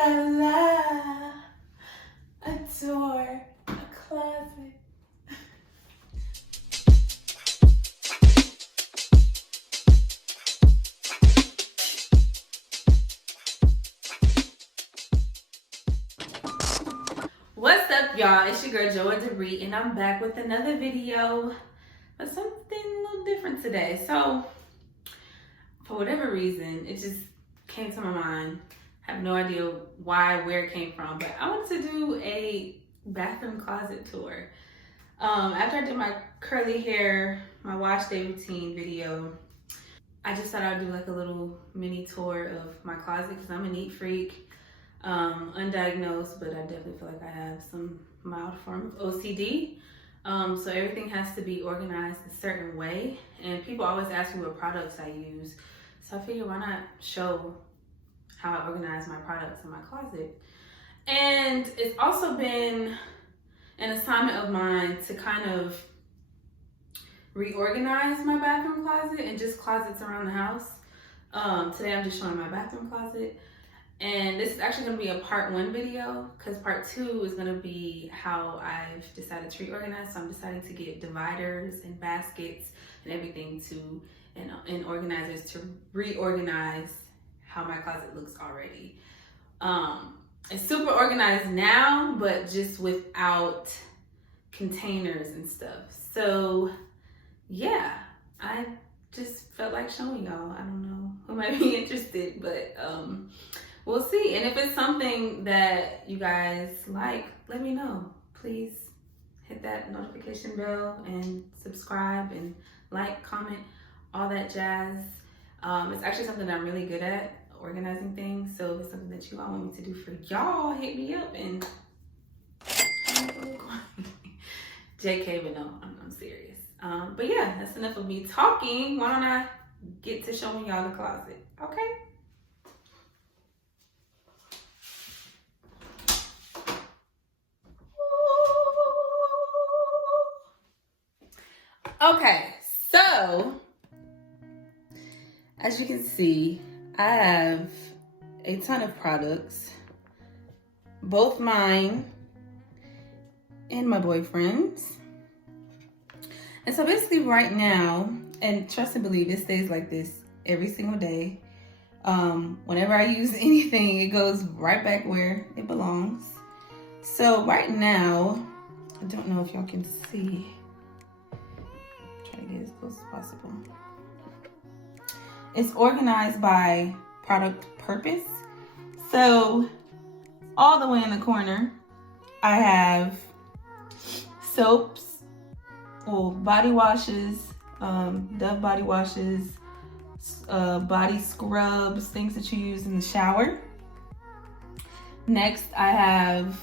la la, a door, a closet. What's up, y'all? It's your girl Derri, and I'm back with another video, but something a little different today. So, for whatever reason, it just came to my mind. I have no idea why, where it came from, but I wanted to do a bathroom closet tour. After I did my curly hair, my wash day routine video, I just thought I'd do like a little mini tour of my closet because I'm a neat freak. Undiagnosed, but I definitely feel like I have some mild form of OCD. So everything has to be organized a certain way, and people always ask me what products I use. So I figured, why not show how I organize my products in my closet? And it's also been an assignment of mine to kind of reorganize my bathroom closet and just closets around the house. Today I'm just showing my bathroom closet. And this is actually going to be a part 1 video, because part 2 is going to be how I've decided to reorganize. So I'm deciding to get dividers and baskets and everything to, and organizers to reorganize how my closet looks already. It's super organized now, but just without containers and stuff. So yeah, I just felt like showing y'all. I don't know who might be interested, but we'll see. And if it's something that you guys like, let me know. Please hit that notification bell and subscribe and like, comment, all that jazz. It's actually something that I'm really good at, organizing things. So if it's something that you all want me to do for y'all, hit me up. And JK, but no, I'm serious. But yeah, that's enough of me talking. Why don't I get to showing y'all the closet, okay? Okay, so as you can see, I have a ton of products, both mine and my boyfriend's. And so basically right now, and trust and believe, it stays like this every single day. Whenever I use anything, it goes right back where it belongs. So right now, I don't know if y'all can see. Try to get as close as possible. It's organized by product purpose. So all the way in the corner, I have soaps, well, body washes, Dove body washes, body scrubs, things that you use in the shower. Next, I have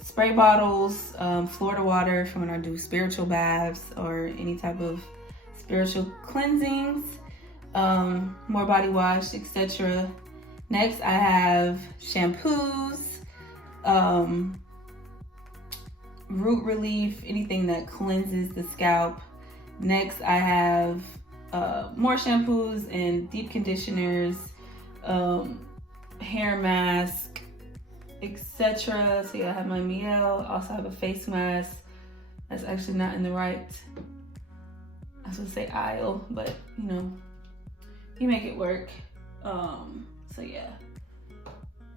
spray bottles, Florida water for when I do spiritual baths or any type of spiritual cleansings, more body wash, etc. Next, I have shampoos, root relief, anything that cleanses the scalp. Next, I have more shampoos and deep conditioners, hair mask, etc. So yeah, I have my Miel. I also have a face mask. That's actually not in the right, I was gonna say aisle, but you know, you make it work. So yeah.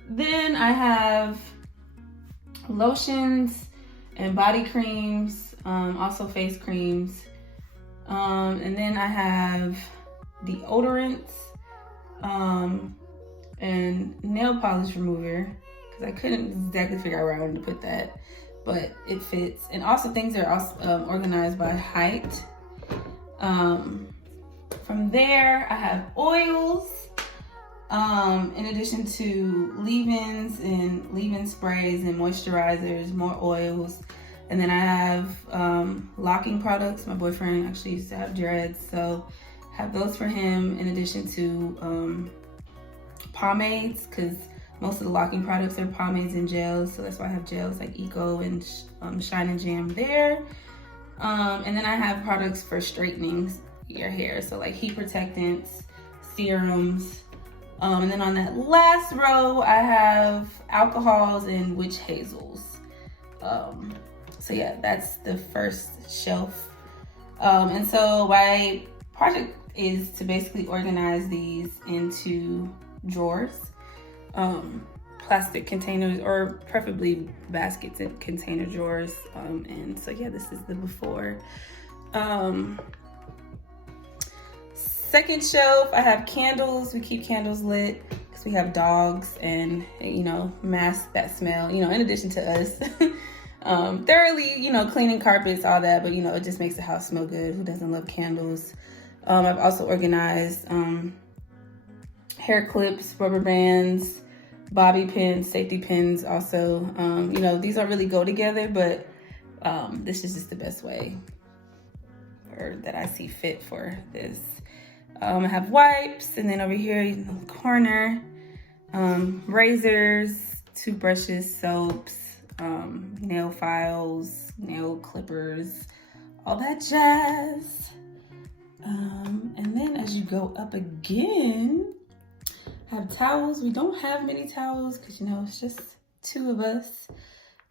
Then I have lotions and body creams, also face creams. And then I have deodorants, and nail polish remover, because I couldn't exactly figure out where I wanted to put that, but it fits. And also things are also organized by height. From there, I have oils, in addition to leave-ins and leave-in sprays and moisturizers, more oils. And then I have locking products. My boyfriend actually used to have dreads, so I have those for him, in addition to pomades, because most of the locking products are pomades and gels, so that's why I have gels like Eco and Shine and Jam there. And then I have products for straightening your hair, so like heat protectants, serums, And then on that last row, I have alcohols and witch hazels. So yeah, that's the first shelf. And so my project is to basically organize these into drawers, plastic containers, or preferably baskets and container drawers. And so yeah, this is the before. Second shelf, I have candles. We keep candles lit because we have dogs and, you know, mask that smell, you know, in addition to us. Thoroughly, you know, cleaning carpets, all that, but you know, it just makes the house smell good. Who doesn't love candles? I've also organized hair clips, rubber bands, bobby pins, safety pins also. You know, these don't really go together, but this is just the best way, or that I see fit for this. I have wipes, and then over here in the corner, razors, toothbrushes, soaps, nail files, nail clippers, all that jazz. And then as you go up again, I have towels. We don't have many towels because, you know, it's just 2 of us.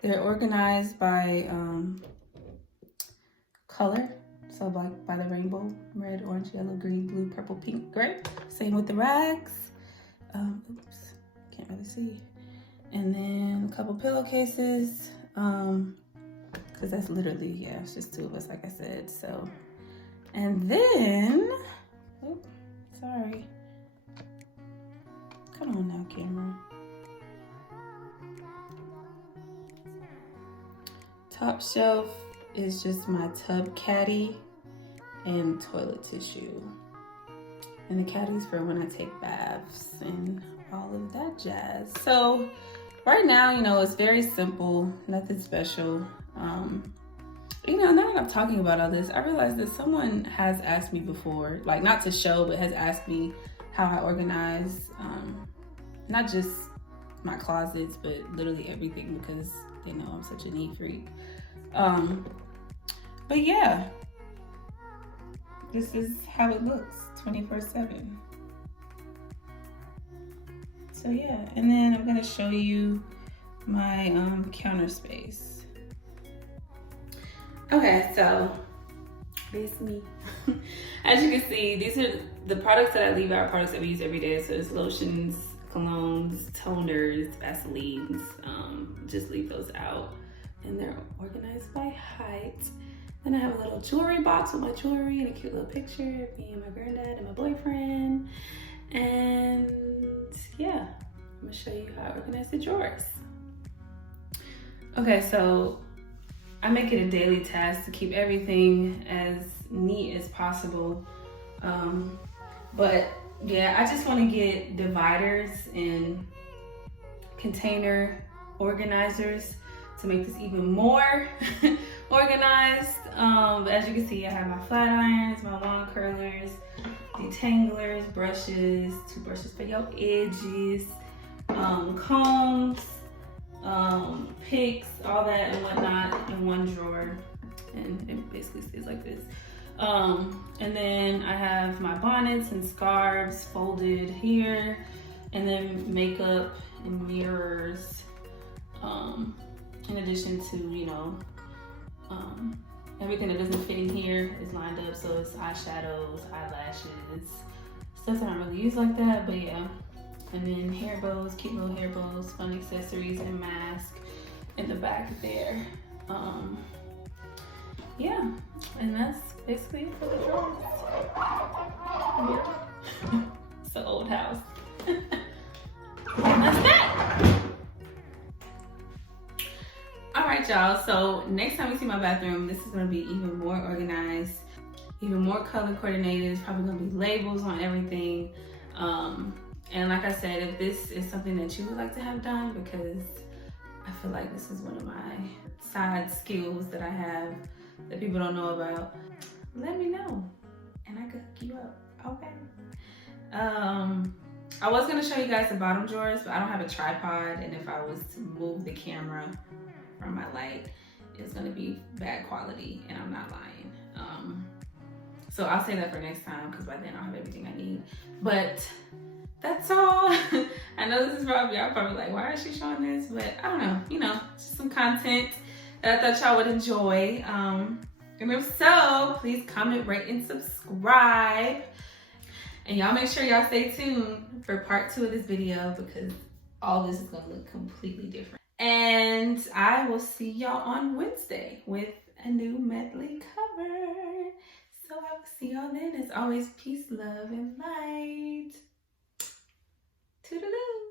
They're organized by color. So like by the rainbow: red, orange, yellow, green, blue, purple, pink, gray. Same with the rags. Oops, can't really see. And then a couple pillowcases, because that's literally, yeah, it's just 2 of us, like I said. So, and then, oh, sorry. Come on now, camera. Top shelf is just my tub caddy and toilet tissue. And the caddy's for when I take baths and all of that jazz. So right now, you know, it's very simple, nothing special. You know, now that I'm talking about all this, I realized that someone has asked me before, like not to show, but has asked me how I organize, not just my closets, but literally everything, because they know I'm such a neat freak. But yeah, this is how it looks 24/7. So yeah, and then I'm gonna show you my counter space. Okay, so this is me. As you can see, these are the products that I leave out, products that we use every day. So it's lotions, colognes, toners, Vaselines, just leave those out. And they're organized by height. Then I have a little jewelry box with my jewelry and a cute little picture of me and my granddad and my boyfriend. And yeah, I'm gonna show you how I organize the drawers. Okay, so I make it a daily task to keep everything as neat as possible. But yeah, I just want to get dividers and container organizers to make this even more organized. As you can see, I have my flat irons, my wand curlers, detanglers, brushes, 2 brushes for your edges, combs, picks, all that and whatnot in one drawer. And it basically stays like this. And then I have my bonnets and scarves folded here, and then makeup and mirrors, in addition to, you know, everything that doesn't fit in here is lined up. So it's eyeshadows, eyelashes, stuff that I don't really use like that, but yeah. And then hair bows, cute little hair bows, fun accessories, and mask in the back there. Yeah, and that's basically it for the drawers. Yeah. It's the old house. And that's that. All right, y'all, so next time we see my bathroom, this is gonna be even more organized, even more color coordinated. It's probably gonna be labels on everything. And like I said, if this is something that you would like to have done, because I feel like this is one of my side skills that I have that people don't know about, let me know and I could hook you up. Okay. I was gonna show you guys the bottom drawers, but I don't have a tripod, and if I was to move the camera from my light, it's gonna be bad quality, and I'm not lying. So I'll say that for next time, because by then I'll have everything I need. But that's all. I know this is probably, y'all probably like, why is she showing this? But I don't know, you know, just some content that I thought y'all would enjoy. And if so, please comment, rate, and subscribe. And y'all make sure y'all stay tuned for part 2 of this video because all this is gonna look completely different. And I will see y'all on Wednesday with a new medley cover. So I will see y'all then. As always, peace, love, and light. Toodaloo.